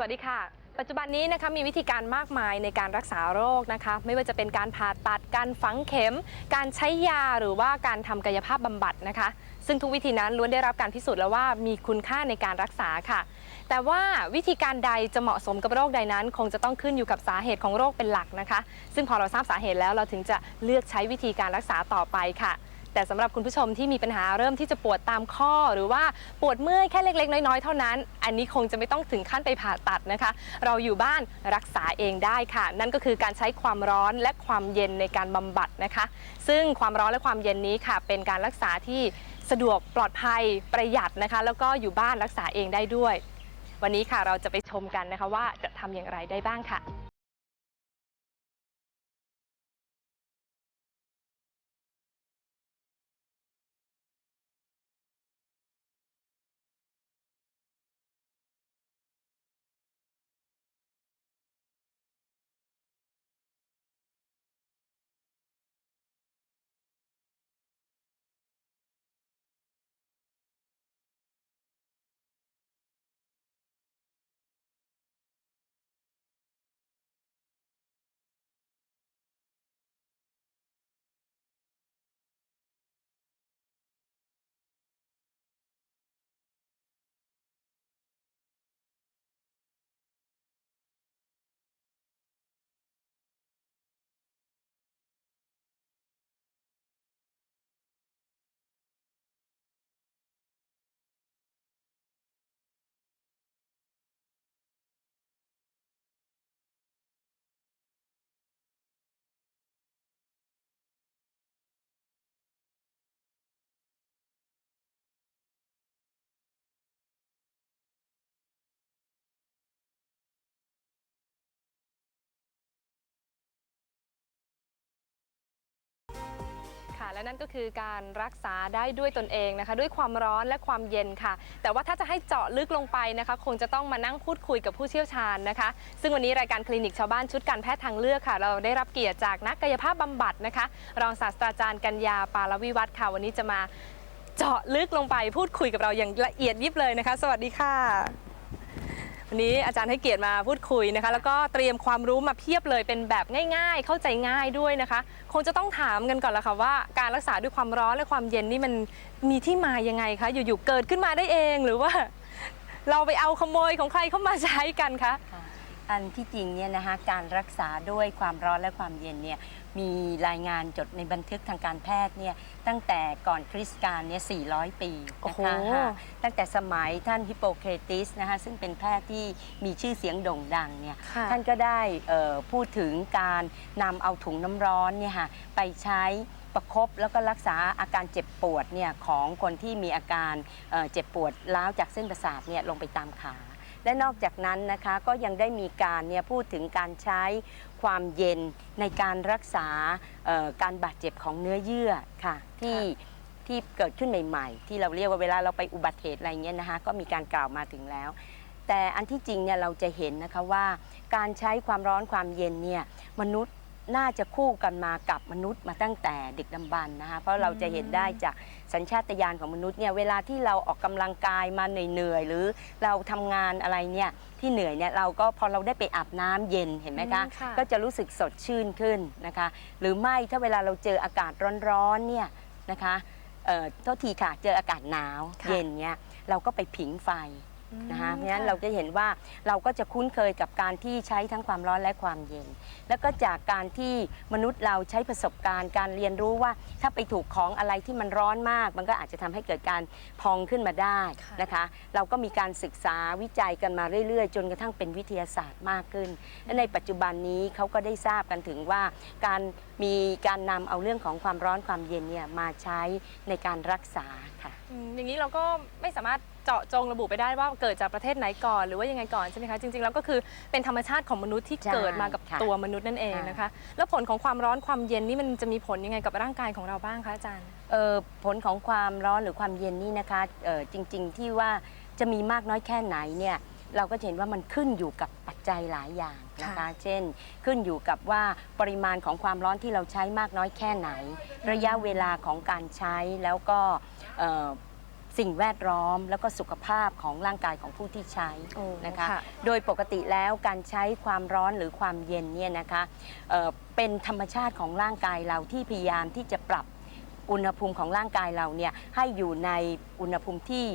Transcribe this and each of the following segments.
วัสดีค่ะ ปัจจุบันนี้นะคะมีวิธีการมากมายในการรักษาโรคนะคะ ไม่ว่าจะเป็นการผ่าตัดการฝังเข็ม การใช้ยาหรือว่าการทำกายภาพบำบัดนะคะ ซึ่งทุกวิธีนั้นล้วนได้รับการพิสูจน์แล้วว่ามีคุณค่าในการรักษาค่ะ แต่ว่าวิธีการใดจะเหมาะสมกับโรคใดนั้น คงจะต้องขึ้นอยู่กับสาเหตุของโรคเป็นหลักนะคะ ซึ่งพอเราทราบสาเหตุแล้วเราถึงจะเลือกใช้วิธีการรักษาต่อไปค่ะ แต่สำหรับคุณผู้ชมที่มีปัญหาเริ่มที่จะปวดตามข้อ หรือว่าปวดเมื่อยแค่เล็ก ๆ น้อยๆ เท่านั้น อันนี้คงจะไม่ต้องถึงขั้นไปผ่าตัดนะคะ เราอยู่บ้านรักษาเองได้ค่ะ นั่นก็คือการใช้ความร้อนและความเย็นในการบำบัดนะคะ ซึ่งความร้อนและความเย็นนี้ค่ะ เป็นการรักษาที่สะดวกปลอดภัยประหยัดนะคะ แล้วก็อยู่บ้านรักษาเองได้ด้วย วันนี้ค่ะเราจะไปชมกันนะคะว่าจะทำอย่างไรได้บ้างค่ะ และนั่นก็คือการรักษาได้ด้วยตนเองนะคะ ด้วยความร้อนและความเย็นค่ะ แต่ว่าถ้าจะให้เจาะลึกลงไปนะคะ คงจะต้องมานั่งพูดคุยกับผู้เชี่ยวชาญนะคะ ซึ่งวันนี้รายการคลินิกชาวบ้านชุดการแพทย์ทางเลือกค่ะ เราได้รับเกียรติจากนักกายภาพบำบัดนะคะ รองศาสตราจารย์กัญญาปาลวิวัฒน์ค่ะ วันนี้จะมาเจาะลึกลงไปพูดคุยกับเราอย่างละเอียดยิบเลยนะคะ สวัสดีค่ะ วันนี้อาจารย์ให้เกียรติมาพูดคุยนะคะ แล้วก็เตรียมความรู้มาเพียบเลยเป็นแบบง่าย ๆ เข้าใจง่ายด้วยนะคะ คงจะต้องถามกันก่อนละค่ะว่าการรักษาด้วยความร้อนและความเย็นนี่มันมีที่มายังไงคะอยู่ๆเกิดขึ้นมาได้เองหรือว่า เราไปเอาขโมยของใครเข้ามาใช้กันคะค่ะอันที่จริงเนี่ยนะคะการรักษาด้วยความร้อนและความเย็นเนี่ย มีรายงานจดในบันทึกทางการแพทย์เนี่ยตั้งแต่ก่อนคริสต์กาลเนี่ย 400 ปีโอ้นะโหคะค่ะตั้งแต่สมัยท่านฮิปโปเครติสนะคะซึ่งเป็นแพทย์ที่มีชื่อเสียงโด่งดังเนี่ย ค่ะ ท่านก็ได้เอ่อพูดถึงการนำเอาถุงน้ำร้อนเนี่ยค่ะไปใช้ประคบแล้วก็รักษาอาการเจ็บปวดเนี่ยของคนที่มีอาการเอ่อเจ็บปวดล้าวจากเส้นประสาทเนี่ยลงไปตามขา และนอกจากนั้นนะคะก็ยังได้มีการเนี่ยพูดถึงการใช้ความเย็นในการรักษาเอ่อการบาดเจ็บของเนื้อเยื่อค่ะที่ที่เกิดขึ้นใหม่ ๆ ที่เราเรียกว่าเวลาเราไปอุบัติเหตุอะไรเงี้ยนะคะก็มีการกล่าวมาถึงแล้ว แต่อันที่จริงเนี่ยเราจะเห็นนะคะว่า การใช้ความร้อนความเย็นเนี่ยมนุษย์น่าจะคู่กันมากับมนุษย์มาตั้งแต่ดึกดำบรรพ์นะคะเพราะเราจะเห็นได้จาก สัญชาตญาณของมนุษย์เนี่ยเวลาที่เราออกกำลังกายมาเหนื่อยๆหรือเราทำงานอะไรเนี่ยที่เหนื่อยเนี่ยเราก็พอเราได้ไปอาบน้ำเย็นเห็นไหมคะอืมค่ะก็จะรู้สึกสดชื่นขึ้นนะคะ หรือไม่ถ้าเวลาเราเจออากาศร้อนๆเนี่ยนะคะเอ่อโทษทีค่ะเจออากาศหนาวค่ะเย็นเนี่ยเราก็ไปผิงไฟนะคะอืมเพราะฉะนั้นค่ะเราจะเห็นว่าเราก็จะคุ้นเคยกับการที่ใช้ทั้งความร้อนและความเย็น แล้วก็จากการที่มนุษย์เราใช้ประสบการณ์การเรียนรู้ว่าถ้าไปถูกของอะไรที่มันร้อนมาก มันก็อาจจะทำให้เกิดการพองขึ้นมาได้ค่ะนะคะ เราก็มีการศึกษาวิจัยกันมาเรื่อยๆ จนกระทั่งเป็นวิทยาศาสตร์มากขึ้นและในปัจจุบันนี้เขาก็ได้ทราบกันถึงว่า การมีการนำเอาเรื่องของความร้อนความเย็นเนี่ยมาใช้ในการรักษาค่ะ อืมอย่างนี้เราก็ไม่สามารถเจาะจงระบุไปได้ว่าเกิดจากประเทศไหนก่อนหรือว่ายังไงก่อนใช่ไหมคะจริงๆแล้วก็คือเป็นธรรมชาติของมนุษย์ที่ใช่เกิดมากับค่ะ ตัวมนุษย์นั่นเองนะคะ แล้วผลของความร้อนความเย็นนี่มันจะมีผลยังไงกับร่างกายของเราบ้างคะอาจารย์ เอ่อผลของความร้อนหรือความเย็นนี่นะคะเอ่อจริงๆที่ว่าจะมีมากน้อยแค่ไหนเนี่ยเราก็จะเห็นว่ามันขึ้นอยู่กับปัจจัยหลายอย่างนะคะ ค่ะ เช่น ขึ้นอยู่กับว่าปริมาณของความร้อนที่เราใช้มากน้อยแค่ไหน ระยะเวลาของการใช้แล้วก็เอ่อ สิ่งแวดล้อมแล้วก็สุขภาพของร่างกายของผู้ที่ใช้โอ้นะคะ ค่ะ โดยปกติแล้วการใช้ความร้อนหรือความเย็นเนี่ยนะคะเอ่อเป็นธรรมชาติของร่างกายเราที่พยายามที่จะปรับอุณหภูมิของร่างกายเราเนี่ยให้อยู่ในอุณหภูมิที่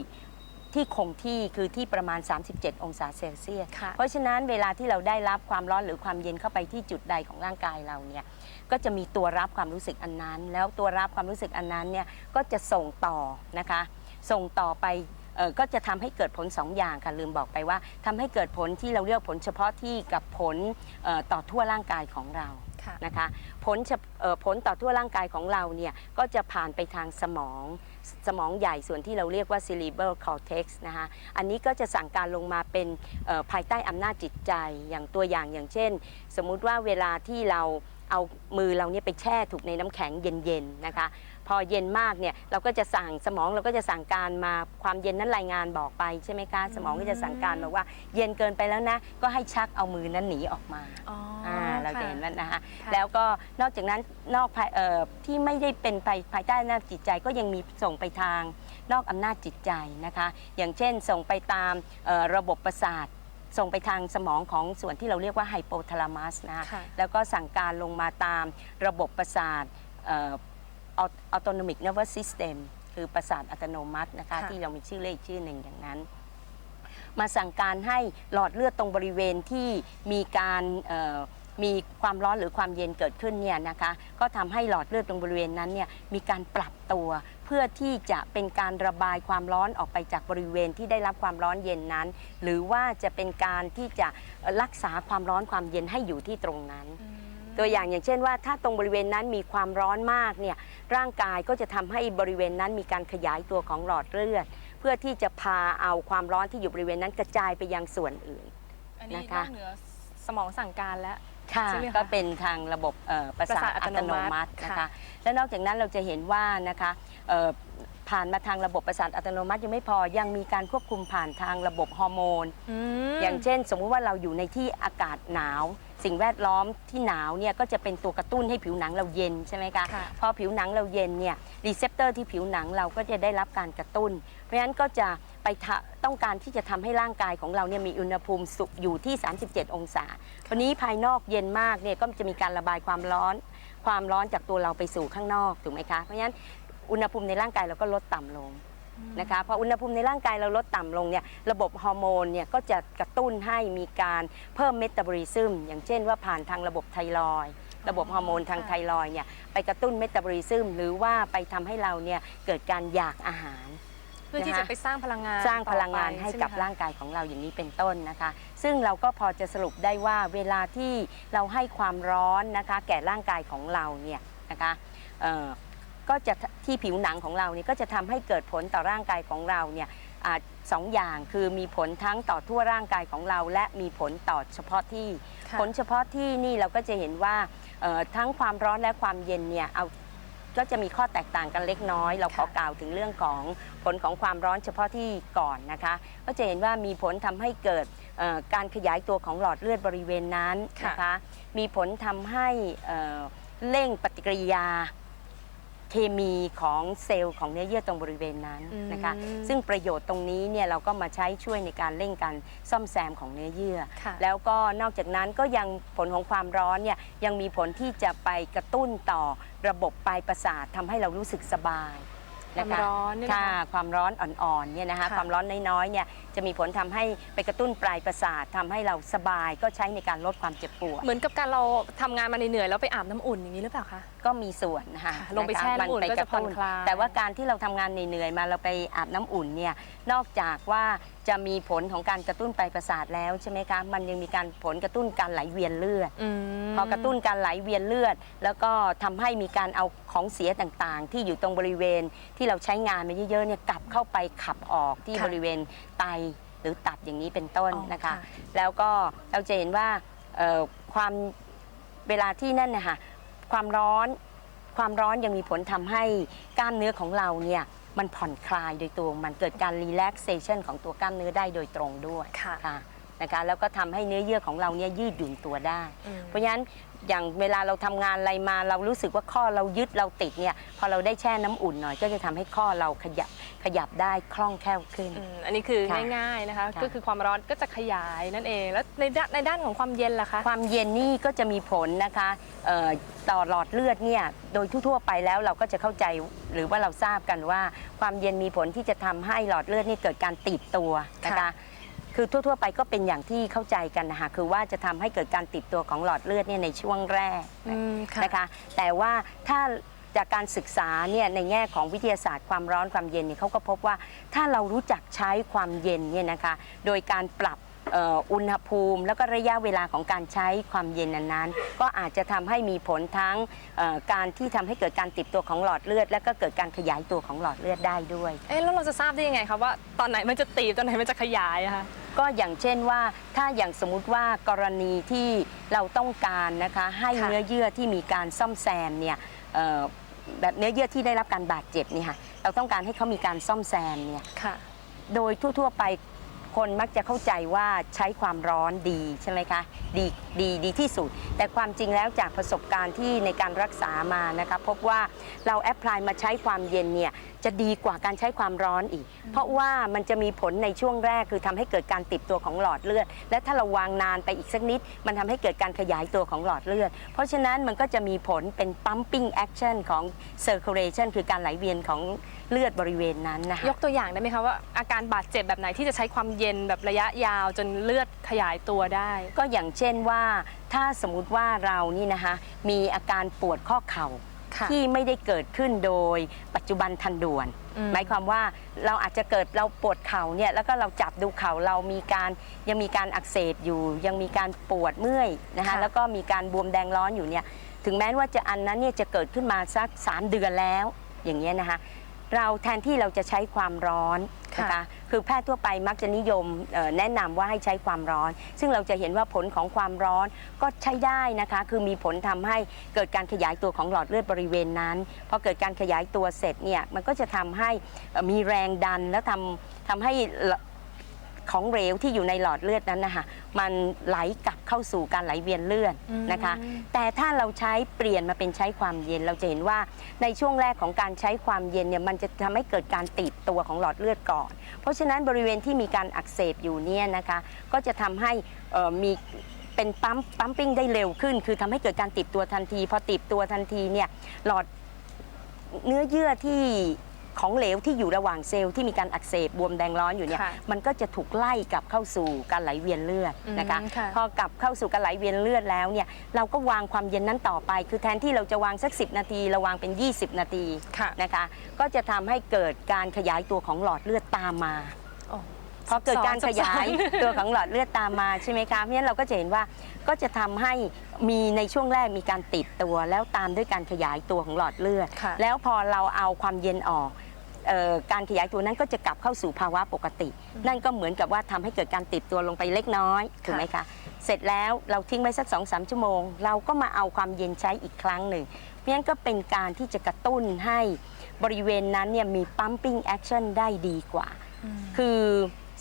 ที่คงที่คือที่ประมาณ 37 องศาเซลเซียส ค่ะ เพราะฉะนั้นเวลาที่เราได้รับความร้อนหรือความเย็นเข้าไปที่จุดใดของร่างกายเราเนี่ยก็จะมีตัวรับความรู้สึกอันนั้น แล้วตัวรับความรู้สึกอันนั้นเนี่ยก็จะส่งต่อนะคะ ส่งต่อไปเอ่อก็จะทำให้เกิดผล 2 อย่างค่ะลืมบอกไปว่าทำให้เกิดผลที่เราเรียกผลเฉพาะที่กับผลเอ่อต่อทั่วร่างกายของเรา ค่ะ นะคะผลเฉเอ่อผลต่อทั่วร่างกายของเราเนี่ยก็จะผ่านไปทางสมองสมองใหญ่ส่วนที่เราเรียกว่า cerebral cortex นะคะอันนี้ก็จะสั่งการลงมาเป็นเอ่อภายใต้อำนาจจิตใจอย่างตัวอย่างอย่างเช่น สมมุติว่าเวลาที่เราเอามือเราเนี่ยไปแช่ถูกในน้ำแข็งเย็นๆนะคะ พอเย็นมากเนี่ยเราก็จะสั่งสมองเราก็จะสั่งการมาความเย็นนั้นรายงานบอกไปใช่ไหมคะสมองก็จะสั่งการบอกว่า เย็นเกินไปแล้วนะ ก็ให้ชักเอามือนั้นหนีออกมาอ๋ออ่าเราจะเห็นค่ว่านะคะค่ะ แล้วก็นอกจากนั้นนอกภายเอ่อที่ไม่ได้เป็นภายภายใต้อำนาจจิตใจก็ยังมีส่งไปทางนอกอำนาจจิตใจนะคะ อย่างเช่นส่งไปตามเอ่อระบบประสาท ส่งไปทางสมองของส่วนที่เราเรียกว่าไฮโปทาลามัสนะคะ ค่ะ แล้วก็สั่งการลงมาตามระบบประสาทเอ่อ autonomic nervous system คือประสาทอัตโนมัตินะคะค่ะที่เรามีชื่อเลขชื่อหนึ่งอย่างนั้น มาสั่งการให้หลอดเลือดตรงบริเวณที่มีการเอ่อมีความร้อนหรือความเย็นเกิดขึ้นเนี่ยนะคะก็ทำให้หลอดเลือดตรงบริเวณนั้นเนี่ยมีการปรับตัวเพื่อที่จะเป็นการระบายความร้อนออกไปจากบริเวณที่ได้รับความร้อนเย็นนั้น หรือว่าจะเป็นการที่จะรักษาความร้อนความเย็นให้อยู่ที่ตรงนั้นอืม ตัวอย่างอย่างเช่นว่าถ้าตรงบริเวณนั้นมีความร้อนมากเนี่ยร่างกายก็จะทำให้บริเวณนั้นมีการขยายตัวของหลอดเลือด เพื่อที่จะพาเอาความร้อนที่อยู่บริเวณนั้นกระจายไปยังส่วนอื่นอันนี้นะนคะอกเหนือสมองสั่งการแล้วค่ะใช่ไหมคะก็เป็นทางระบบเอ่อประสาทประสาทอัอัตตโนโนมัมัติตินะค่ะคะและนอกจากนั้นเราจะเห็นว่านะคะเอ่อ ผ่านมาทางระบบประสาทอัตโนมัติยังไม่พอยังมีการควบคุมผ่านทางระบบฮอร์โมนอืมอย่างเช่น สมมุติว่าเราอยู่ในที่อากาศหนาว สิ่งแวดล้อมที่หนาวเนี่ยก็จะเป็นตัวกระตุ้นให้ผิวหนังเราเย็นใช่ไหมคะค่ะพอผิวหนังเราเย็นเนี่ยรีเซพเตอร์ที่ผิวหนังเราก็จะได้รับการกระตุ้น เพราะฉะนั้นก็จะไปทะต้องการที่จะทำให้ร่างกายของเราเนี่ยมีอุณหภูมิสุขอยู่ที่ 37 องศาวันนี้ภายนอกเย็นมากเนี่ยก็จะมีการระบายความร้อน ความร้อนจากตัวเราไปสู่ข้างนอกถูกไหมคะเพราะฉะนั้น อุณหภูมิในร่างกายเราก็ลดต่ำลงนะคะพออุณหภูมิในร่างกายเราลดต่ำลงเนี่ยระบบฮอร์โมนเนี่ยก็จะกระตุ้นให้มีการเพิ่มเมตาบอลิซึมอย่างเช่นว่าผ่านทางระบบไทรอยด์ระบบฮอร์โมนทางไทรอยด์เนี่ยไปกระตุ้นเมตาบอลิซึมหรือว่าไปทำให้เราเนี่ยเกิดการอยากอาหารเพื่อที่นะคะจะไปสร้างพลังงานสร้างพลังงานต่อไปให้ช่ไมกับคะร่างกายของเราอย่างนี้เป็นต้นนะคะ ซึ่งเราก็พอจะสรุปได้ว่าเวลาที่เราให้ความร้อนนะคะ แก่ร่างกายของเราเนี่ยนะคะเอ่อ ก็จะที่ผิวหนังของเราเนี่ยก็จะทำให้เกิดผลต่อร่างกายของเราเนี่ยอาจสองอย่างคือมีผลทั้งต่อทั่วร่างกายของเรา และมีผลต่อเฉพาะที่ค่ะผลเฉพาะที่นี่เราก็จะเห็นว่าเอ่อทั้งความร้อนและความเย็นเนี่ยเอาก็จะมีข้อแตกต่างกันเล็กน้อย เราขอค่ะกล่าวถึงเรื่องของผลของความร้อนเฉพาะที่ก่อนนะคะ ก็จะเห็นว่ามีผลทำให้เกิดเอ่อการขยายตัวของหลอดเลือดบริเวณนั้นนะคะ มีผลทำให้เอ่อเร่งปฏิกิริยา เคมีของเซลล์ของเนื้อเยื่อตรงบริเวณนั้นนะคะอืมซึ่งประโยชน์ตรงนี้เนี่ยเราก็มาใช้ช่วยในการเร่งการซ่อมแซมของเนื้อเยื่อค่ะแล้วก็นอกจากนั้นก็ยังผลของความร้อนเนี่ยยังมีผลที่จะไปกระตุ้นต่อระบบปลายประสาททำให้เรารู้สึกสบายความนะคะร้อนเนี่ยนะค่ะคะความร้อนอ่อนๆเนี่ยนะคะค่ะความร้อนน้อยๆเนี่ยจะมีผลทำให้ไปกระตุ้นปลายประสาททำให้เราสบายก็ใช้ในการลดความเจ็บปวดเหมือนกับการเราทำงานมาเหนื่อยๆแล้วไปอาบน้ำอุ่นอย่างนี้หรือเปล่าคะ ก็มีส่วนนะคะค่ะลงไปะคะแช่น้ำอุ่นมัก็จะผ่อนคลายแต่ว่าการที่เราทำงานเหนื่อยๆมาเราไปอาบน้ำอุ่นเนี่ยนอกจากว่าจะมีผลของการกระตุ้นปลายประสาทแล้วใช่ไหมคะมันยังมีการผลกระตุ้นการไหลเวียนเลือดอืมพอกระตุ้นการไหลเวียนเลือด แล้วก็ทำให้มีการเอาของเสียต่างๆ ที่อยู่ตรงบริเวณที่เราใช้งานมาเยอะๆเนี่ยกลับเข้าไปขับออกที่บริเวณไตหรือตับอย่างนี้เป็นต้นอ๋อนะคะแล้วก็เราจะเห็นว่าเอ่อความเวลาที่นั่นเนยคะ ความร้อน ความร้อนยังมีผลทำให้กล้ามเนื้อของเราเนี่ยมันผ่อนคลายโดยตัวมันเกิดการ relaxation ของตัวกล้ามเนื้อได้โดยตรงด้วยค่ะค่ะนะคะแล้วก็ทำให้เนื้อเยื่อของเราเนี่ยยืดหยุ่นตัวได้อืมเพราะฉะนั้น อย่างเวลาเราทำงานอะไรมาเรารู้สึกว่าข้อเรายึดเราติดเนี่ยพอเราได้แช่น้ำอุ่นหน่อย ก็จะทำให้ข้อเราขยับขยับได้คล่องแคล่วขึ้น อืมอันนี้คือค่ะง่ายๆนะคะ ค่ะ ก็คือความร้อนก็จะขยายนั่นเอง แล้วในด้านในด้านของความเย็นล่ะคะ ความเย็นนี่ก็จะมีผลนะคะเอ่อต่อหลอดเลือดเนี่ยโดยทั่วๆไปแล้วเราก็จะเข้าใจหรือว่าเราทราบกันว่า ความเย็นมีผลที่จะทำให้หลอดเลือดนี่เกิดการตีบตัวนะคะ ค่ะคือทั่ว ๆ ไปก็เป็นอย่างที่เข้าใจกันนะคะคือว่าจะทำให้เกิดการติดตัวของหลอดเลือดเนี่ยในช่วงแรกอืมค่ะนะคะ แต่ว่าถ้าจากการศึกษาเนี่ยในแง่ของวิทยาศาสตร์ความร้อนความเย็นเนี่ยเขาก็พบว่าถ้าเรารู้จักใช้ความเย็นเนี่ยนะคะ โดยการปรับ เอ่ออุณหภูมิ แล้วก็ระยะเวลาของการใช้ความเย็นนั้นๆ ก็อาจจะทำให้มีผลทั้งเอ่อการที่ทำให้เกิดการติดตัวของหลอดเลือด และก็เกิดการขยายตัวของหลอดเลือดได้ด้วย เอ๊ะแล้วเราจะทราบได้ยังไงคะว่าตอนไหนมันจะตีบตอนไหนมันจะขยายอะคะ ก็อย่างเช่นว่าถ้าอย่างสมมุติว่ากรณีที่เราต้องการนะคะให้ค่ะ เนื้อเยื่อที่มีการซ่อมแซมเนี่ยเอ่อแบบเนื้อเยื่อที่ได้รับการบาดเจ็บเนี่ยค่ะเราต้องการให้เขามีการซ่อมแซมเนี่ยค่ะ โดยทั่ว ๆ ไป คนมักจะเข้าใจว่าใช้ความร้อนดีใช่ไหมคะดีดีดีที่สุด แต่ความจริงแล้วจากประสบการณ์ที่ในการรักษามานะคะพบว่าเราแอพพลายมาใช้ความเย็นเนี่ยจะดีกว่าการใช้ความร้อนอีก เพราะว่ามันจะมีผลในช่วงแรกคือทำให้เกิดการติดตัวของหลอดเลือด และถ้าเราวางนานไปอีกสักนิด มันทำให้เกิดการขยายตัวของหลอดเลือด เพราะฉะนั้นมันก็จะมีผลเป็น pumping action ของ circulation คือการไหลเวียนของ เลือดบริเวณนั้นนะคะยกตัวอย่างได้ไหมคะว่าอาการบาดเจ็บแบบไหนที่จะใช้ความเย็นแบบระยะยาวจนเลือดขยายตัวได้ ก็อย่างเช่นว่าถ้าสมมุติว่าเรานี่นะคะมีอาการปวดข้อเข่าค่ะที่ไม่ได้เกิดขึ้นโดยปัจจุบันทันด่วนอืมหมายความว่าเราอาจจะเกิดเราปวดเข่าเนี่ยแล้วก็เราจับดูเข่าเรามีการยังมีการอักเสบอยู่ ยังมีการปวดเมื่อยนะคะแล้วก็มีการบวมแดงร้อนอยู่เนี่ยถึงแม้ว่าจะอันนั้นเนี่ยจะเกิดขึ้นมาสัก 3 เดือนแล้วอย่างเงี้ยนะคะ เราแทนที่เราจะใช้ความร้อนนะคะคือแพทย์ทั่วไปมักจะนิยมเอ่อแนะนำว่าให้ใช้ความร้อน ซึ่งเราจะเห็นว่าผลของความร้อนก็ใช้ได้นะคะ คือมีผลทำให้เกิดการขยายตัวของหลอดเลือดบริเวณนั้นพอเกิดการขยายตัวเสร็จเนี่ยมันก็จะทำให้เอ่อมีแรงดันแล้วทำทำให้ ของเหลวที่อยู่ในหลอดเลือดนั้นนะคะมันไหลกลับเข้าสู่การไหลเวียนเลือดนะคะอืมแต่ถ้าเราใช้เปลี่ยนมาเป็นใช้ความเย็น เราจะเห็นว่าในช่วงแรกของการใช้ความเย็นเนี่ยมันจะทำให้เกิดการตีบตัวของหลอดเลือดก่อน เพราะฉะนั้นบริเวณที่มีการอักเสบอยู่เนี่ยนะคะก็จะทำให้เอ่อมีเป็นปั๊มปั๊มปิ้งได้เร็วขึ้น คือทำให้เกิดการตีบตัวทันที พอตีบตัวทันทีเนี่ยหลอดเนื้อเยื่อที่ ของเหลวที่อยู่ระหว่างเซลล์ที่มีการอักเสบบวมแดงร้อนอยู่เนี่ยค่ะมันก็จะถูกไล่กลับเข้าสู่การไหลเวียนเลือดนะคะ อืมค่ะ พอกลับเข้าสู่การไหลเวียนเลือดแล้วเนี่ยเราก็วางความเย็นนั้นต่อไป คือแทนที่เราจะวางสัก 10 นาทีเราวางเป็น 20 นาทีค่ะ นะคะ ก็จะทำให้เกิดการขยายตัวของหลอดเลือดตามมาโอ้ พอเกิดการซัขบซ้อนยายตัวของหลอดเลือดตามมาใช่ไหมคะเพราะฉะนั้นเราก็จะเห็นว่าก็จะทำให้มีในช่วงแรกมีการติดตัว แล้วตามด้วยการขยายตัวของหลอดเลือด ค่ะ แล้วพอเราเอาความเย็นออกเอ่อการขยายตัวนั้นก็จะกลับเข้าสู่ภาวะปกติ นั่นก็เหมือนกับว่าทำให้เกิดการติดตัวลงไปเล็กน้อยถูกไหมคะ เสร็จแล้วเราทิ้งไว้สัก2อสชั่วโมง เราก็มาเอาความเย็นใช้อีกครั้งหนึ่ง เพราะฉะนั้นก็เป็นการที่จะกระตุ้นให้บริเวณนั้นเนี่ยมี pumping action ได้ดีกว่า คือ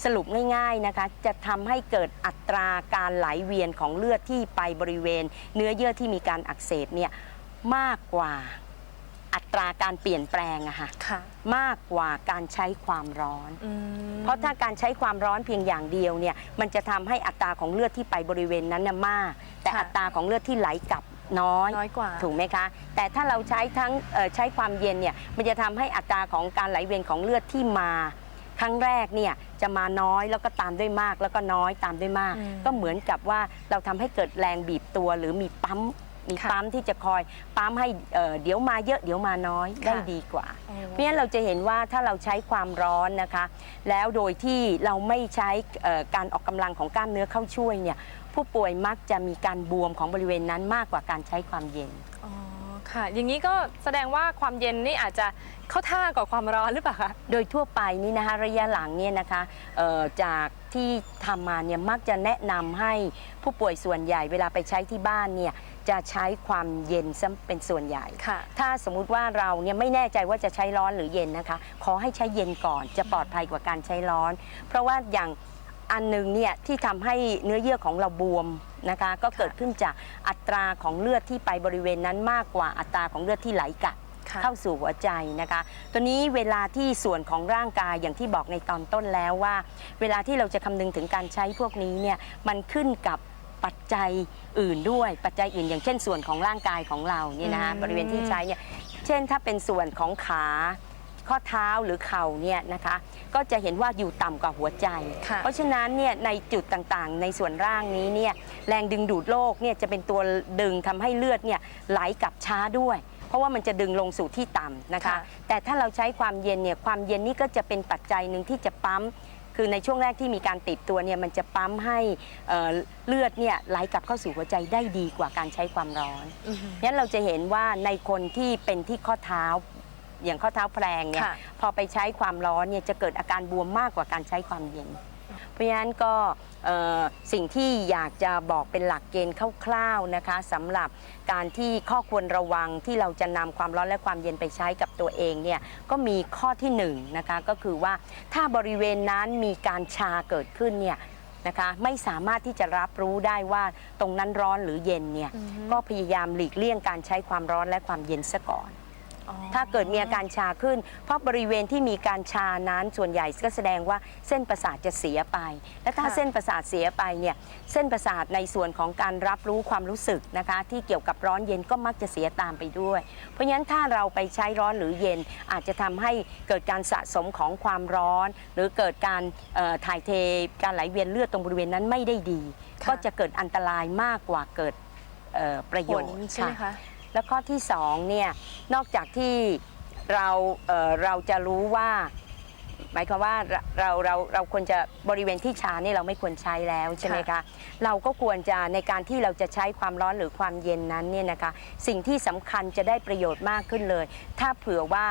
สรุปง่ายๆนะคะ จะทำให้เกิดอัตราการไหลเวียนของเลือดที่ไปบริเวณ เนื้อเยื่อที่มีการอักเสบเนี่ยมากกว่าอัตราการเปลี่ยนแปลงอะค่ะค่ะมากกว่าการใช้ความร้อน อืมเพราะถ้าการใช้ความร้อนเพียงอย่างเดียวเนี่ยมันจะทำให้อัตราของเลือดที่ไปบริเวณนั้นน่ะมาก แต่ค่ะอัตราของเลือดที่ไหลกลับน้อย น้อยกว่า ถูกไหมคะ แต่ถ้าเราใช้ทั้งเอ่อใช้ความเย็นเนี่ย มันจะทำให้อัตราของการไหลเวียนของเลือดที่มา ครั้งแรกเนี่ยจะมาน้อยแล้วก็ตามด้วยมากแล้วก็น้อยตามด้วยมาก อืมก็เหมือนกับว่าเราทำให้เกิดแรงบีบตัวหรือมีปั๊มมีค่ะปั๊มที่จะคอยปั๊มให้เอ่อเดี๋ยวมาเยอะเดี๋ยวมาน้อยได้ค่ะ ดีกว่าโอ้เพราะฉะนั้นเราจะเห็นว่าถ้าเราใช้ความร้อนนะคะ แล้วโดยที่เราไม่ใช้เอ่อการออกกำลังของกล้ามเนื้อเข้าช่วยเนี่ยผู้ป่วยมักจะมีการบวมของบริเวณนั้นมากกว่าการใช้ความเย็นอ๋อ ค่ะ อย่างนี้ก็แสดงว่าความเย็นนี่อาจจะเข้าท่ากับความร้อนหรือเปล่าคะ โดยทั่วไปนี่นะคะระยะหลังเนี่ยนะคะเอ่อจากที่ทำมาเนี่ยมักจะแนะนำให้ผู้ป่วยส่วนใหญ่เวลาไปใช้ที่บ้านเนี่ยจะใช้ความเย็นซะเป็นส่วนใหญ่ ค่ะ ถ้าสมมุติว่าเราเนี่ยไม่แน่ใจว่าจะใช้ร้อนหรือเย็นนะคะ ขอให้ใช้เย็นก่อนจะปลอดภัยกว่าการใช้ร้อน เพราะว่าอย่างอันหนึงเนี่ยที่ทำให้เนื้อเยื่อของเราบวม นะคะก็เกิดขึ้นจากอัตราของเลือดที่ไปบริเวณนั้นมากกว่าอัตราของเลือดที่ไหลกลับค่ะเข้าสู่หัวใจนะคะ ตัวนี้เวลาที่ส่วนของร่างกายอย่างที่บอกในตอนต้นแล้วว่า เวลาที่เราจะคำนึงถึงการใช้พวกนี้เนี่ยมันขึ้นกับปัจจัยอื่นด้วย ปัจจัยอื่น อย่างเช่นส่วนของร่างกายของเราเนี่ยนะคะอืมบริเวณที่ใช้เนี่ยเช่นถ้าเป็นส่วนของขา ข้อเท้าหรือเข่าเนี่ยนะคะก็จะเห็นว่าอยู่ต่ำกว่าหัวใจ ค่ะเพราะฉะนั้นเนี่ยในจุดต่างๆ ในส่วนร่างนี้เนี่ยแรงดึงดูดโลกเนี่ยจะเป็นตัวดึงทำให้เลือดเนี่ยไหลกลับช้าด้วย เพราะว่ามันจะดึงลงสู่ที่ต่ำนะคะ ค่ะ แต่ถ้าเราใช้ความเย็นเนี่ยความเย็นนี่ก็จะเป็นปัจจัยหนึ่งที่จะปั๊ม คือในช่วงแรกที่มีการติดตัวเนี่ยมันจะปั๊มให้เอ่อเลือดเนี่ยไหลกลับเข้าสู่หัวใจได้ดีกว่าการใช้ความร้อนอือฮึงั้นเราจะเห็นว่าในคนที่เป็นที่ข้อเท้า อย่างข้อเท้าแพลงเนี่ยค่ะ พอไปใช้ความร้อนเนี่ยจะเกิดอาการบวมมากกว่าการใช้ความเย็น เพราะฉะนั้นก็เอ่อสิ่งที่อยากจะบอกเป็นหลักเกณฑ์คร่าวๆนะคะสำหรับการที่ข้อควรระวังที่เราจะนำความร้อนและความเย็นไปใช้กับตัวเองเนี่ยก็มีข้อที่หนึ่งนะคะก็คือว่าถ้าบริเวณนั้นมีการชาเกิดขึ้นเนี่ยนะคะไม่สามารถที่จะรับรู้ได้ว่าตรงนั้นร้อนหรือเย็นเนี่ยอือฮึก็พยายามหลีกเลี่ยงการใช้ความร้อนและความเย็นซะก่อนอ๋อ ถ้าเกิดมีอาการชาขึ้น เพราะบริเวณที่มีการชานั้นส่วนใหญ่ก็แสดงว่าเส้นประสาทจะเสียไป และถ้าค่ะเส้นประสาทเสียไปเนี่ยเส้นประสาทในส่วนของการรับรู้ความรู้สึกนะคะที่เกี่ยวกับร้อนเย็นก็มักจะเสียตามไปด้วย เพราะฉะนั้นถ้าเราไปใช้ร้อนหรือเย็นอาจจะทำให้เกิดการสะสมของความร้อน หรือเกิดการเอ่อถ่ายเทการไหลเวียนเลือดตรงบริเวณนั้นไม่ได้ดีค่ะก็จะเกิดอันตรายมากกว่าเกิดเอ่อประโยผชลน์ใช่ไหมค่ะคะ แล้วข้อที่สองเนี่ยนอกจากที่เราเอ่อเราจะรู้ว่า หมายความว่าเราเราเราเราควรจะบริเวณที่ชาเนี่ยเราไม่ควรใช้แล้วใช่ไหมคะเราก็ควรจะในการที่เราจะใช้ความร้อนหรือความเย็นนั้นเนี่ยนะคะสิ่งที่สำคัญจะได้ประโยชน์มากขึ้นเลย ถ้าเผื่อว่า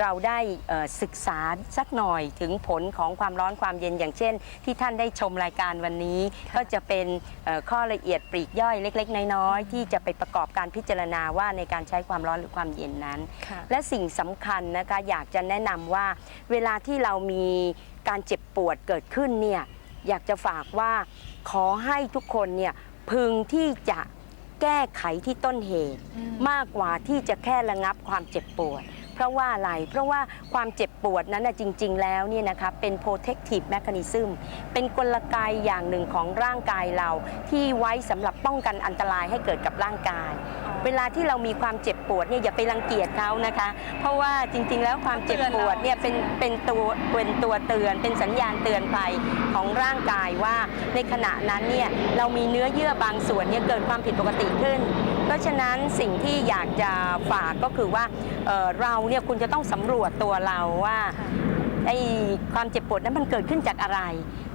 เราได้เอ่อศึกษาสักหน่อยถึงผลของความร้อนความเย็นอย่างเช่น ที่ท่านได้ชมรายการวันนี้ค่ะก็จะเป็นเอ่อข้อละเอียดปลีกย่อยเล็ก ๆ น้อยๆที่จะไปประกอบการพิจารณาว่าในการใช้ความร้อนหรือความเย็นนั้น ค่ะ และสิ่งสำคัญนะคะอยากจะแนะนำว่า เวลาที่เรามีการเจ็บปวดเกิดขึ้นเนี่ยอยากจะฝากว่าขอให้ทุกคนเนี่ยพึงที่จะแก้ไขที่ต้นเหตุอืมมากกว่าที่จะแค่ระงับความเจ็บปวด เพราะว่าอะไร เพราะว่าความเจ็บปวดนั้นนะจริง ๆ แล้วเนี่ยนะคะเป็น protective mechanism เป็นกลไกอย่างหนึ่งของร่างกายเรา ที่ไว้สำหรับป้องกันอันตรายให้เกิดกับร่างกาย เวลาที่เรามีความเจ็บปวดเนี่ยอย่าไปรังเกียจเขานะคะ เพราะว่าจริง ๆ แล้วความเจ็บปวดเนี่ยเป็นเป็นตัวเป็นตัวเตือน เป็นสัญญาณเตือนภัยของร่างกายว่าในขณะนั้นเนี่ยเรามีเนื้อเยื่อบางส่วนเนี่ยเกิดความผิดปกติขึ้น เพราะฉะนั้นสิ่งที่อยากจะฝากก็คือว่าเอ่อเราเนี่ยคุณจะต้องสำรวจตัวเราว่าไอ้ความเจ็บปวดนั้นมันเกิดขึ้นจากอะไร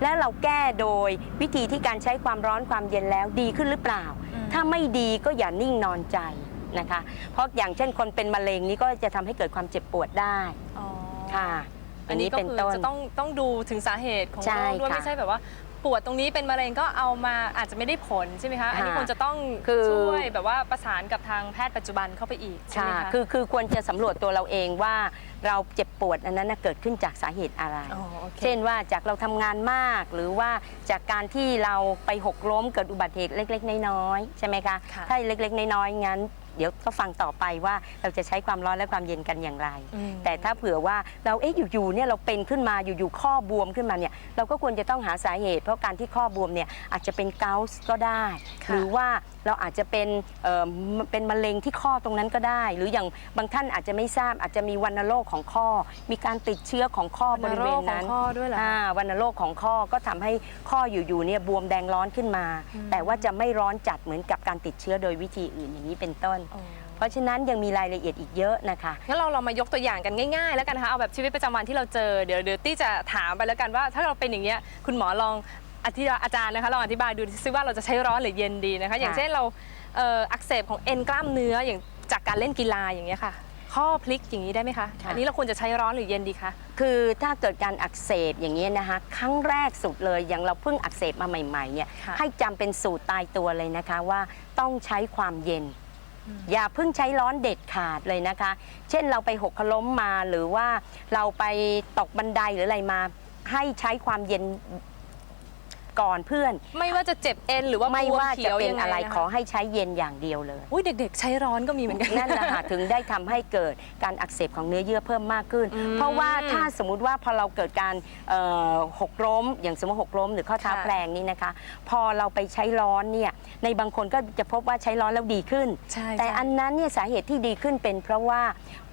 และเราแก้โดยวิธีที่การใช้ความร้อนความเย็นแล้วดีขึ้นหรือเปล่าอืมถ้าไม่ดีก็อย่านิ่งนอนใจนะคะ เพราะอย่างเช่นคนเป็นมะเร็งนี่ก็จะทำให้เกิดความเจ็บปวดได้อ๋อค่ะอันนี้ก็เป็นคือต้นจะต้องต้องดูถึงสาเหตุของใช่โรคด้วยค่ะไม่ใช่แบบว่า ปวดตรงนี้เป็นมะเร็งก็เอามาอาจจะไม่ได้ผลใช่ไหมคะ อันนี้ค่ะควรจะต้องคือ ช่วยแบบว่าประสานกับทางแพทย์ปัจจุบันเข้าไปอีกใช่ไหมค่ะคะคือคือควรจะสำรวจตัวเราเองว่าเราเจ็บปวดอันนั้นนะเกิดขึ้นจากสาเหตุอะไรอ๋อโอเค เช่นว่าจากเราทำงานมาก หรือว่าจากการที่เราไปหกล้มเกิดอุบัติเหตุเล็ก ๆ น้อยๆใช่ไหมคะค่ะ ถ้าเล็ก ๆ น้อยๆงั้น เดี๋ยวก็ฟังต่อไปว่าเราจะใช้ความร้อนและความเย็นกันอย่างไรอืมแต่ถ้าเผื่อว่าเราเอ๊ะอยู่ๆเนี่ยเราเป็นขึ้นมาอยู่ๆข้อบวมขึ้นมาเนี่ยเราก็ควรจะต้องหาสาเหตุ เพราะการที่ข้อบวมเนี่ยอาจจะเป็นเกาต์ก็ได้ค่ะหรือว่า เราอาจจะเป็นเอ่อเป็นมะเร็งที่ข้อตรงนั้นก็ได้ หรืออย่างบางท่านอาจจะไม่ทราบอาจจะมีวัณโรคของข้อ มีการติดเชื้อของข้อบริเวณนั้นวัณโรคของข้อด้วยเหรอคะอ่าวัณโรคของข้อก็ทำให้ข้ออยู่ๆเนี่ยบวมแดงร้อนขึ้นมาอืมแต่ว่าจะไม่ร้อนจัดเหมือนกับการติดเชื้อโดยวิธีอื่นอย่างนี้เป็นต้นอ๋อเพราะฉะนั้นยังมีรายละเอียดอีกเยอะนะคะ งั้นเราเรามายกตัวอย่างกันง่ายๆ แล้วกันนะคะเอาแบบชีวิตประจำวันที่เราเจอเดี๋ยวเดี๋ยวตี้จะถามไปแล้วกันว่า ถ้าเราเป็นอย่างเงี้ยคุณหมอลอง อธิบายอาจารย์นะคะลองอธิบายดูซิว่าเราจะใช้ร้อนหรือเย็นดีนะคะ อย่างเช่นเราเอ่ออักเสบของเอ็นกล้ามเนื้ออย่างจากการเล่นกีฬาอย่างเงี้ยค่ะ ข้อพลิกอย่างนี้ได้ไหมคะ ค่ะ อันนี้เราควรจะใช้ร้อนหรือเย็นดีคะ คือถ้าเกิดการอักเสบอย่างนี้ยนะคะ ครั้งแรกสุดเลยอย่างเราเพิ่งอักเสบมาใหม่ๆเนี่ยค่ะ ให้จำเป็นสูตรตายตัวเลยนะคะว่าต้องใช้ความเย็นอืมอย่าเพิ่งใช้ร้อนเด็ดขาดเลยนะคะ เช่นเราไปหกล้มมาหรือว่าเราไปตกบันไดหรืออะไรมา ให้ใช้ความเย็น ก่อนเพื่อน ไม่ว่าจะเจ็บเอ็นหรือว่าไม่บวมว่าขีจะยวเป็นยังงอะไรนคขอให้ใช้เย็นอย่างเดียวเลย อุ้ยเด็ก ๆ ใช้ร้อนก็มีเหมือนกันนั่นแหละค่ะถึงได้ทำให้เกิดการอักเสบของเนื้อเยื่อเพิ่มมากขึ้นอืมเพราะว่าถ้าสมมุติว่าพอเราเกิดการเอ่อหกล้ม อย่างสมมติหกล้มหรือข้อเท้าค่ะแปลงนี่นะคะ พอเราไปใช้ร้อนเนี่ยในบางคนก็จะพบว่าใช้ร้อนแล้วดีขึ้นใช่แต่ใช่อันนั้นเนี่ยสาเหตุที่ดีขึ้นเป็น เพราะว่า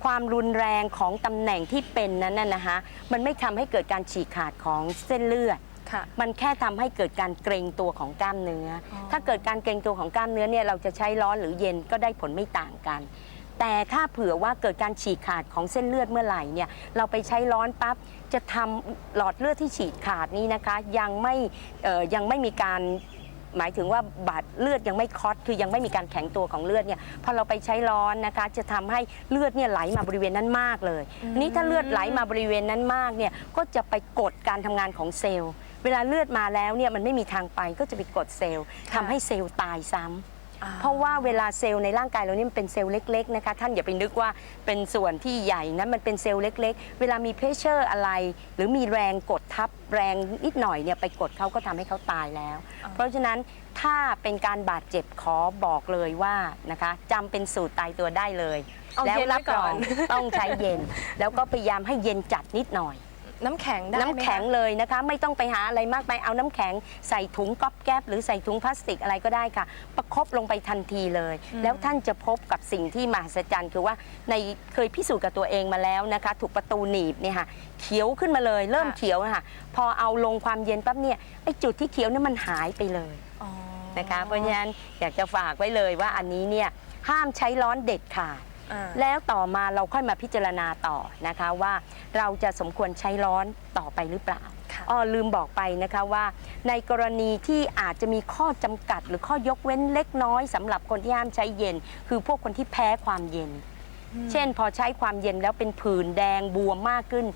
ความรุนแรงของตำแหน่งที่เป็นนั้นน่ะนะคะมันไม่ทำให้เกิดการฉีกขาดของเส้นเลือด ค่ะมันแค่ทำให้เกิดการเกรงตัวของกล้ามเนื้อออ ถ้าเกิดการเกรงตัวของกล้ามเนื้อเนี่ยเราจะใช้ร้อนหรือเย็นก็ได้ผลไม่ต่างกัน แต่ถ้าเผื่อว่าเกิดการฉีกขาดของเส้นเลือดเมื่อไหร่เนี่ยเราไปใช้ร้อนปั๊บจะทำหลอดเลือดที่ฉีกขาดนี้นะคะ ยังไม่เอ่อยังไม่มีการหมายถึงว่าบาดเลือดยังไม่คลอตคือยังไม่มีการแข็งตัวของเลือดเนี่ยพอเราไปใช้ร้อนนะคะ จะทำให้เลือดเนี่ยไหลมาบริเวณนั้นมากเลยอืมอันนี้ถ้าเลือดไหลมาบริเวณนั้นมากเนี่ยก็จะไปกดการทำงานของเซลล์ เวลาเลือดมาแล้วเนี่ยมันไม่มีทางไปก็จะไปกดเซลล์ทำให้เซลล์ตายซ้ำอ่เพราะว่าเวลาเซลล์ในร่างกายเราเนี่ยมันเป็นเซลล์เล็กๆนะคะท่านอย่าไปนึกว่าเป็นส่วนที่ใหญ่นะมันเป็นเซลล์เล็ก ๆ เวลามีเพรสเชอร์อะไร หรือมีแรงกดทับแรงนิดหน่อยเนี่ยไปกดเขาก็ทำให้เขาตายแล้ว เพราะฉะนั้นถ้าเป็นการบาดเจ็บขอบอกเลยว่านะคะจำเป็นสูตรตายตัวได้เลย เอาแล้วเย็นรัไว้บก่รออน งต้องใช้เย็น แล้วก็พยายามให้เย็นจัดนิดหน่อย น้ำแข็งได้ไหมน้ำแข็งคะ เลยนะคะ ไม่ต้องไปหาอะไรมากมายเอาน้ำแข็งใส่ถุงก๊อบแก๊บหรือใส่ถุงพลาสติกอะไรก็ได้ค่ะ ประคบลงไปทันทีเลย อืม แล้วท่านจะพบกับสิ่งที่มหัศจรรย์คือว่าในเคยพิสูจน์กับตัวเองมาแล้วนะคะ ถูกประตูหนีบเนี่ยค่ะเขียวขึ้นมาเลย เริ่มเขียวนะคะพอเอาลงความเย็นปั๊บเนี่ยไอ้จุดที่เขียวเนี่ยมันหายไปเลยอ๋อนะคะเพราะฉะนั้นอยากจะฝากไว้เลยว่าอันนี้เนี่ยห้ามใช้ร้อนเด็ดขาด อ่า แล้วต่อมาเราค่อยมาพิจารณาต่อนะคะว่าเราจะสมควรใช้ร้อนต่อไปหรือเปล่า ค่ะอ้อลืมบอกไปนะคะว่า ในกรณีที่อาจจะมีข้อจำกัด หรือข้อยกเว้นเล็กน้อยสำหรับคนที่ห้ามใช้เย็น คือพวกคนที่แพ้ความเย็น เช่น พอใช้ความเย็นแล้วเป็นผื่นแดงบวมมากขึ้น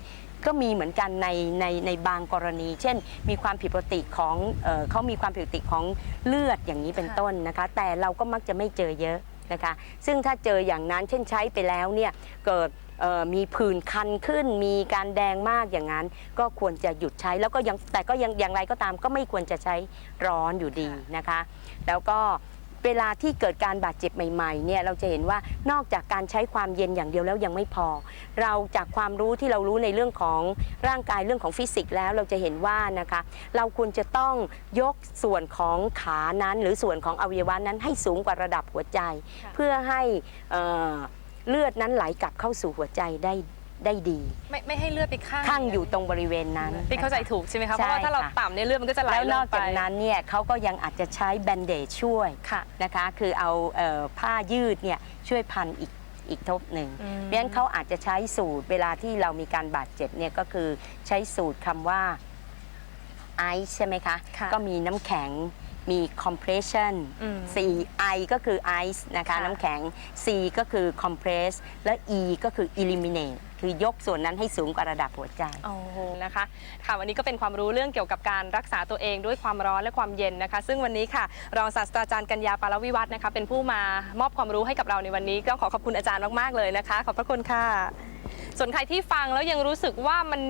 ก็มีเหมือนกันในในในบางกรณี เช่น มีความผิดปกติของเออเขามีความผิดปกติของเลือดอย่างนี้เป็นค่ะ ต้นนะคะ แต่เราก็มักจะไม่เจอเยอะ นะคะ ซึ่งถ้าเจออย่างนั้นเช่นใช้ไปแล้วเนี่ยเกิดเอ่อมีผื่นคันขึ้น มีการแดงมากอย่างนั้น ก็ควรจะหยุดใช้แล้วก็ยังแต่ก็ยังอย่างไรก็ตามก็ไม่ควรจะใช้ร้อนอยู่ดีนะคะ แล้วก็ เวลาที่เกิดการบาดเจ็บใหม่ๆเนี่ยเราจะเห็นว่านอกจากการใช้ความเย็นอย่างเดียวแล้วยังไม่พอ เราจากความรู้ที่เรารู้ในเรื่องของร่างกายเรื่องของฟิสิกส์แล้วเราจะเห็นว่านะคะเราควรจะต้องยกส่วนของขานั้นหรือส่วนของอวัยวะนั้นให้สูงกว่าระดับหัวใจ เพื่อให้เลือดนั้นไหลกลับเข้าสู่หัวใจได้ ได้ดี ไม่ไม่ให้เลือดไปข้างข้างอยู่ตรงบริเวณนั้นที่เข้าใจถูกใช่ไหมคะ เพใช่ราะว่าถ้าเราค่ะต่ำเนี่ยเลือดมันก็จะไหลแล้วลนองกไปจากนั้นเนี่ยเขาก็ยังอาจจะใช้แบนเดจช่วยค่ะนะคะ คือเอาเอ่อผ้ายืดเนี่ยช่วยพันอีกอีกทบหนึ่งอืมเพราะฉะนั้นเขาอาจจะใช้สูตรเวลาที่เรามีการบาดเจ็บเนี่ยก็คือใช้สูตรคำว่าไอซ์ใช่ไหมคะค่ะก็มีน้ำแข็งมี compression อืม C I ก็คือ ice นะคะค่ะน้ำแข็ง C ก็คือ compress และ E ก็คือ eliminate คือยกส่วนนั้นให้สูงกว่าระดับหัวใจ โอ้โหนะคะ ค่ะวันนี้ก็เป็นความรู้เรื่องเกี่ยวกับการรักษาตัวเองด้วยความร้อนและความเย็นนะคะ ซึ่งวันนี้ค่ะรองศาสตราจารย์กัญญาปารวิวัฒน์นะคะ เป็นผู้มามอบความรู้ให้กับเราในวันนี้ก็ขอขอบคุณอาจารย์มากๆเลยนะคะ ขอบพระคุณค่ะ ส่วนใครที่ฟังแล้วยังรู้สึกว่ามัน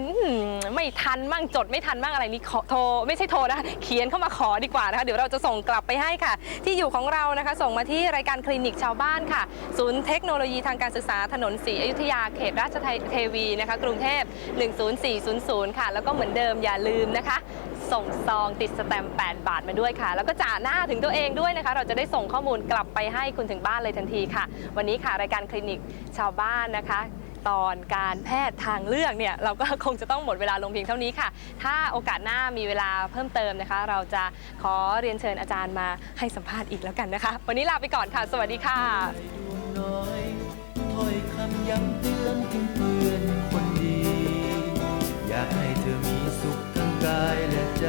ไม่ทันมั่งจดไม่ทันมั่งอะไรนี่ขอโทรไม่ใช่โทรนะคะเขียนเข้ามาขอดีกว่านะคะเดี๋ยวเราจะส่งกลับไปให้ค่ะ ที่อยู่ของเรานะคะ ส่งมาที่รายการคลินิกชาวบ้านค่ะ ศูนย์เทคโนโลยีทางการศึกษาถนนศรีอยุธยาเขตราชเทวีนะคะ กรุงเทพ 10400 ค่ะ แล้วก็เหมือนเดิมอย่าลืมนะคะ ส่งซองติดสแตมป์8บาทมาด้วยค่ะ แล้วก็จ่าหน้าถึงตัวเองด้วยนะคะ เราจะได้ส่งข้อมูลกลับไปให้คุณถึงบ้านเลยทันทีค่ะ วันนี้ค่ะรายการคลินิกชาวบ้านนะคะ ตอนการแพทย์ทางเลือกเนี่ยเราก็คงจะต้องหมดเวลาลงเพียงเท่านี้ค่ะ ถ้าโอกาสหน้ามีเวลาเพิ่มเติมนะคะ เราจะขอเรียนเชิญอาจารย์มาให้สัมภาษณ์อีกแล้วกันนะคะ วันนี้ลาไปก่อนค่ะ สวัสดีค่ะถ้อยคำย้ำเตือนถึงเพื่อนคนดี อยากให้เธอมีสุขทั้งกายและใจ